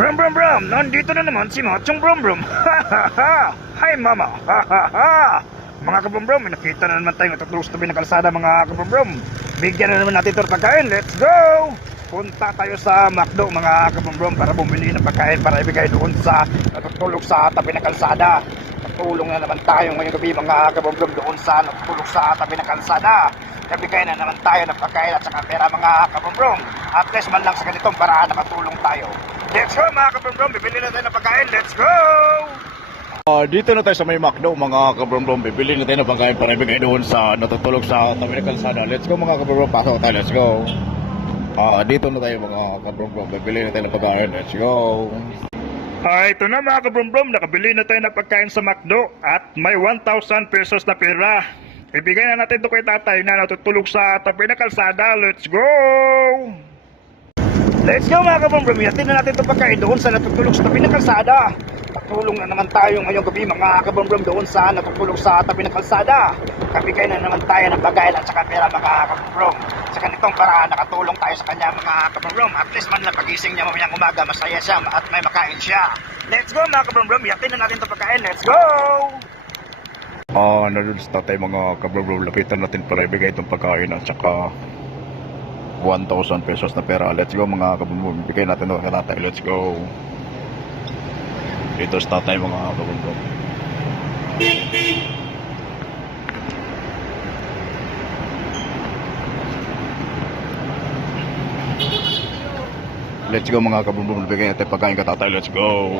Brum brum brum! Nandito na naman si Machong Brum Brum! Ha ha ha! Hi mama! Ha ha ha! Mga kabrum brum, nakita na naman tayong natutulog sa tabi ng kalsada mga kabrum brum. Bigyan na naman natin ito ng pagkain. Let's go! Punta tayo sa McDo mga kabrum brum para bumili ng pagkain para ibigay doon sa natutulog sa tabi ng kalsada. Natulong na naman tayo ngayong gabi mga kabrum brum doon sa natutulog sa tabi ng kalsada. Nabigay na naman tayo ng pagkain at saka pera mga kabrum brum. At least man lang sa ganitong paraan nakatulong tayo. Let's go mga kabrum brum, bibili na tayo ng pagkain. Let's go! Dito na tayo sa may McDo mga kabrom-brom. Bibili na tayo ng pagkain para ibigay doon sa natutulog sa tabi ng kalsada. Let's go mga kabrom-brom. Pasok tayo. Let's go. Dito na tayo mga kabrom-brom. Bibili na tayo ng pagkain. Let's go. Ito na mga kabrum-brum, nakabili na tayo ng pagkain sa McDo at may 1,000 pesos na pera. Ibigay na natin ito kay tatay na natutulog sa tabi ng kalsada. Let's go! Let's go mga kabrum-brum, yatin na natin itong pagkain doon sa natutulog sa tabi ng kalsada. Natulong na naman tayo ngayong gabi mga kabrum-brum doon sa natutulog sa tabi ng kalsada. Kabigay na naman tayo ng pagkain at saka pera mga kabrum-brum. Sa ganitong paraan nakatulong tayo sa kanya mga kabrum-brum. At least man lang pagising niya mamayang umaga masaya siya at may makain siya. Let's go mga kabrum-brum, yatin na natin itong pagkain. Let's go! Nandun sa tayo mga kabrom-brom. Lapitan natin para ibigay itong pagkain at saka 1,000 pesos na pera. Let's go mga kabrom-brom. Ibigay natin ito kay tatay. Let's go. Dito sa tatay mga kabrom-brom. Let's go mga kabrom-brom. Ibigay natin pagkain kay tatay. Let's go.